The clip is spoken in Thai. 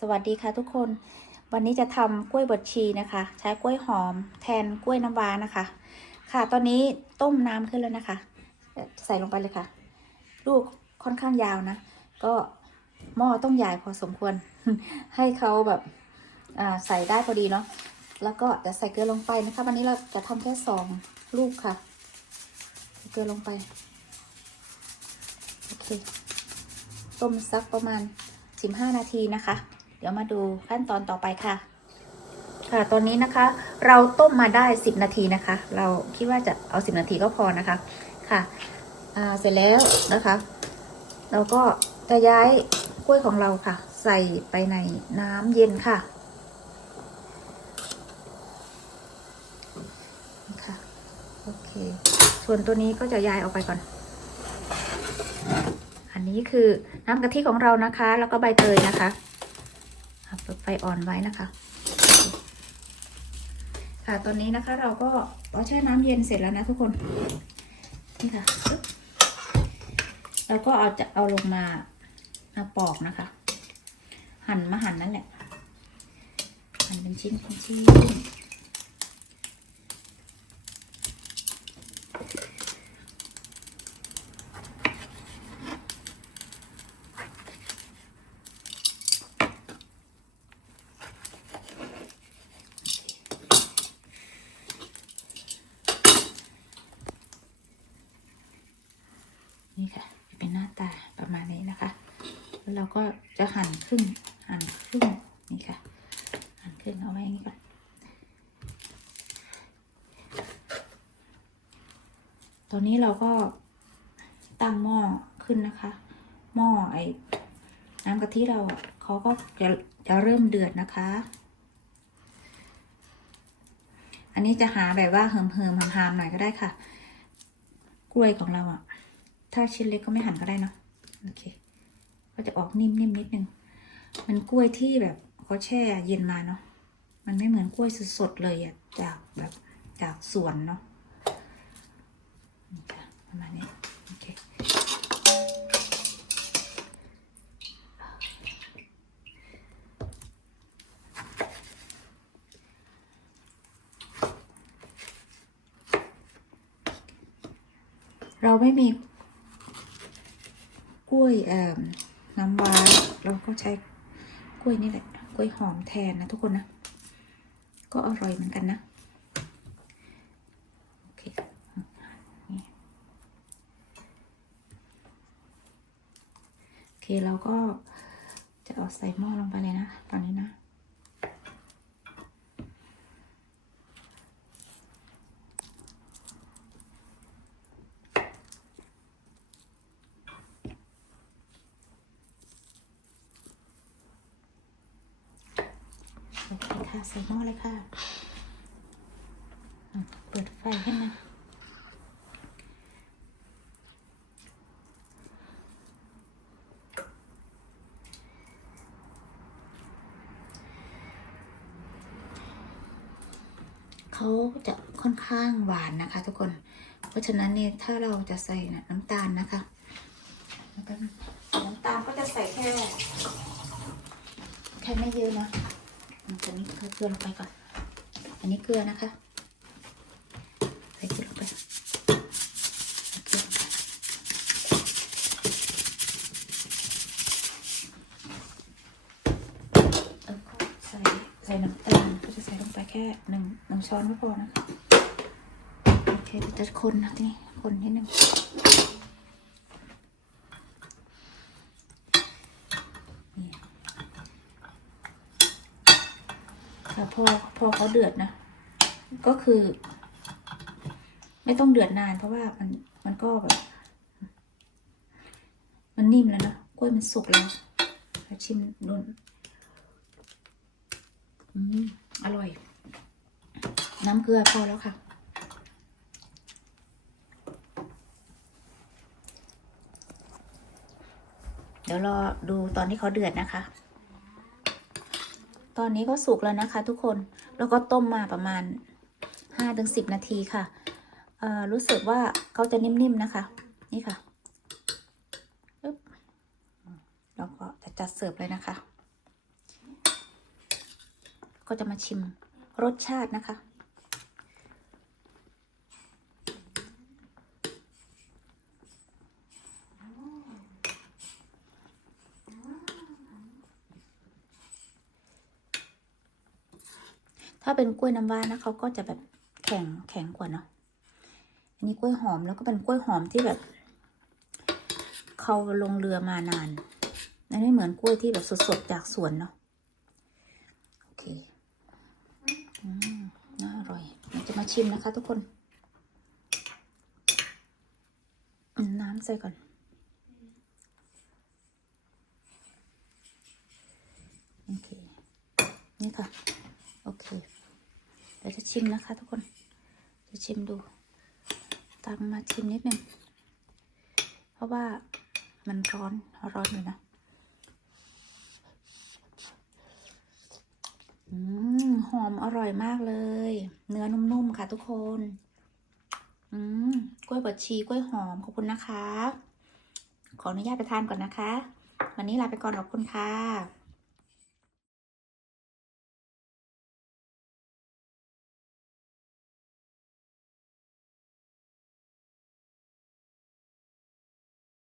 สวัสดีค่ะทุกคน วันนี้จะทำกล้วยบดชีนะคะ ใช้กล้วยหอม แทนกล้วยน้ำว้านะคะ ค่ะตอนนี้ต้มน้ำขึ้นแล้วนะคะ ใส่ลงไปเลยค่ะ ลูกค่อนข้างยาวนะ ก็หม้อต้องใหญ่พอสมควร ให้เขาแบบใส่ได้พอดีเนาะแล้วก็จะใส่เกลือลงไปนะคะ วันนี้เราจะทำแค่สองลูกค่ะใส่เกลือลงไปโอเคต้มสักประมาณ 15 นาทีนะคะ ดี๋ยวมาดูขั้นตอนต่อไปค่ะ ค่ะ ตอนนี้นะคะ เราต้มมาได้ 10 นาทีนะคะ เราคิดว่าจะเอา 10 นาทีก็พอนะคะ ค่ะเสร็จแล้วนะคะ เราก็จะย้ายกล้วยของเราค่ะ ใส่ไปในน้ำเย็นค่ะนี่ค่ะโอเค ส่วนตัวนี้ก็จะย้ายออกไปก่อน อันนี้คือน้ำกะทิของเรานะคะ แล้วก็ใบเตยนะคะ เอาเปิดไฟอ่อนไว้นะคะ ค่ะตอนนี้นะคะเราก็พอแช่น้ำเย็นเสร็จแล้วนะทุกคนนี่ค่ะแล้วก็เอาจะเอาลงมามาปอกนะคะ หั่นมาหั่นนั่นแหละหั่นเป็นชิ้นเป็นชิ้น นี่ค่ะ เป็นหน้าตาประมาณนี้นะคะ แล้วเราก็จะหั่นครึ่งหั่นครึ่งนี่ค่ะ หั่นครึ่งเอาไว้อย่างนี้ก่อนตอนนี้เราก็ตั้งหม้อขึ้นนะคะ หม้อไอ้น้ำกะทิเราเขาก็จะจะเริ่มเดือดนะคะ อันนี้จะหาแบบว่าเหิมเหิมๆหามๆหน่อยก็ได้ค่ะ กล้วยของเราอะ ถ้าชิ้นเล็กก็ไม่หั่นก็ได้เนาะโอเค ก็จะออกนิ่มๆนนิดนึง มันกล้วยที่แบบเขาแช่เย็นมาเนาะมันไม่เหมือนกล้วยสดๆเลยอะจากแบบจากสวนเนาะประมาณนี้โอเคเราไม่มี ล้วยน้ำว้าเราก็ใช้กล้วยนี่แหละ กล้วยหอมแทนนะทุกคนนะ ก็อร่อยเหมือนกันนะ โอเคโอเคเราก็จะเอาใส่หม้อลงไปเลยนะ ตอนนี้นะ โอเค่ะ ใส่หม้อเลยค่ะ เปิดไฟให้นะเขาจะค่อนข้างหวานนะคะ ทุกคน เพราะฉะนั้นเนี่ยถ้าเราจะใส่น้ำตาลนะคะ น้ำตาลก็จะใส่แค่ แค่ไม่เยอะนะ อันนี้เกลือลงไปก่อน อันนี้เกลือนะคะ ใส่เกลือลงไปเกลือลงไปแล้วก็ใส่ใส่น้ำตาลก็จะใส่ลงไปแค่หนึ่งหนึ่งช้อนก็พอนะคะ โอเคเดี๋ยวจะคนนะทีนี้คนนิดนึง นี่ ค่ะพอพอเขาเดือดนะ ก็คือ ไม่ต้องเดือดนาน เพราะว่ามันมันก็แบบ มันนิ่มแล้วนะกล้วยมันสุกแล้วแล้วชิมนุ่นอืมอร่อย น้ำเกลือพอแล้วค่ะเดี๋ยวรอดูตอนที่เขาเดือดนะคะ ตอนนี้ก็สุกแล้วนะคะ ทุกคน แล้วก็ต้มมาประมาณห้าถึงสิบนาทีค่ะรู้สึกว่าเขาจะนิ่มๆนะคะ นี่ค่ะแล้วก็จะจัดเสิร์ฟเลยนะคะ ก็จะมาชิมรสชาตินะคะ ถ้าเป็นกล้วยน้ำว้านะเขาก็จะแบบแข็งแข็งกว่าเนาะอันนี้กล้วยหอมแล้วก็เป็นกล้วยหอมที่แบบเขาลงเรือมานานอันนี้เหมือนกล้วยที่แบบสดๆจากสวนเนาะโอเคอืมน่าอร่อยเราจะมาชิมนะคะทุกคน น้ำใส่ก่อน โอเค นี่ค่ะ โอเค เดี๋ยว จะชิมนะคะ ทุกคน จะชิมดูตังมาชิมนิดนึง เพราะว่ามันร้อนร้อนอยู่นะอืมหอมอร่อยมากเลย เนื้อนุ่มๆ ค่ะทุกคน อืมกล้วยบดชีกล้วยหอม ขอบคุณนะคะ ขออนุญาตไปทานก่อนนะคะ วันนี้ลาไปก่อนขอบคุณค่ะ